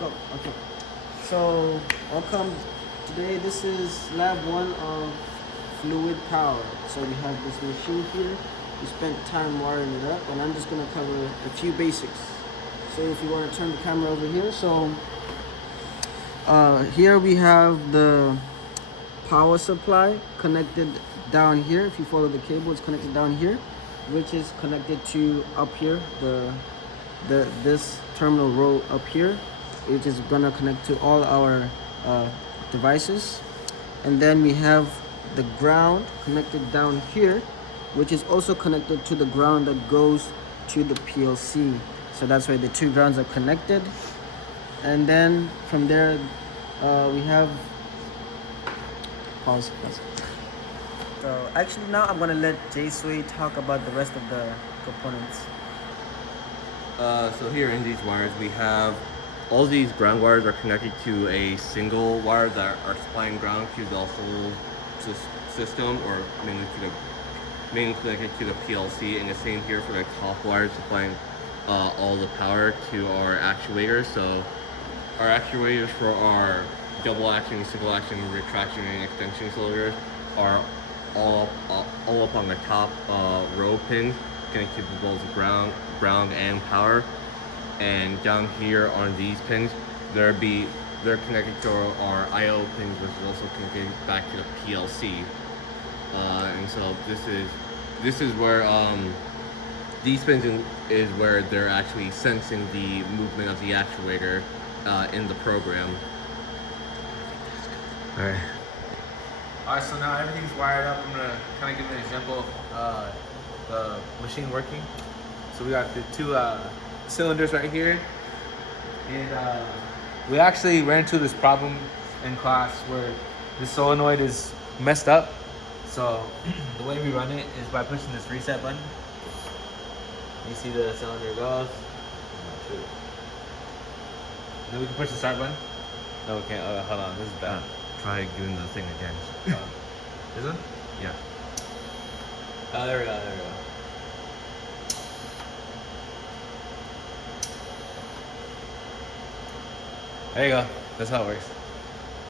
Go. Okay. So, welcome. Today, this is lab 1 of fluid power. So, we have this machine here. We spent time wiring it up, and I'm just going to cover a few basics. So, if you want to turn the camera over here. So, here we have the power supply connected down here. If you follow the cable, it's connected down here, which is connected to up here, this terminal row up here, which is gonna connect to all our devices. And then we have the ground connected down here, which is also connected to the ground that goes to the PLC. So that's why the two grounds are connected. And then from there, we have pause. So actually now I'm gonna let Jay Sui talk about the rest of the components. So here in these wires, we have all these ground wires are connected to a single wire that are supplying ground to the whole system, or mainly connected to the PLC, and the same here for the top wire supplying all the power to our actuators. So our actuators for our double action, single action, retraction, and extension cylinders are all up on the top row pins, connected to both ground and power. And down here on these pins, they're connected to our I/O pins, which is also connected back to the PLC. And so this is where these pins is where they're actually sensing the movement of the actuator in the program. Alright, so now everything's wired up. I'm gonna kind of give an example of the machine working. So we got the two cylinders right here, and we actually ran into this problem in class where the solenoid is messed up. So the way we run it is by pushing this reset button. You see the cylinder goes. Oh, shoot. Then we can push the start button. No, we can't. Oh, hold on, this is bad. Try doing the thing again. This one? Yeah. Oh, there we go. There you go. That's how it works.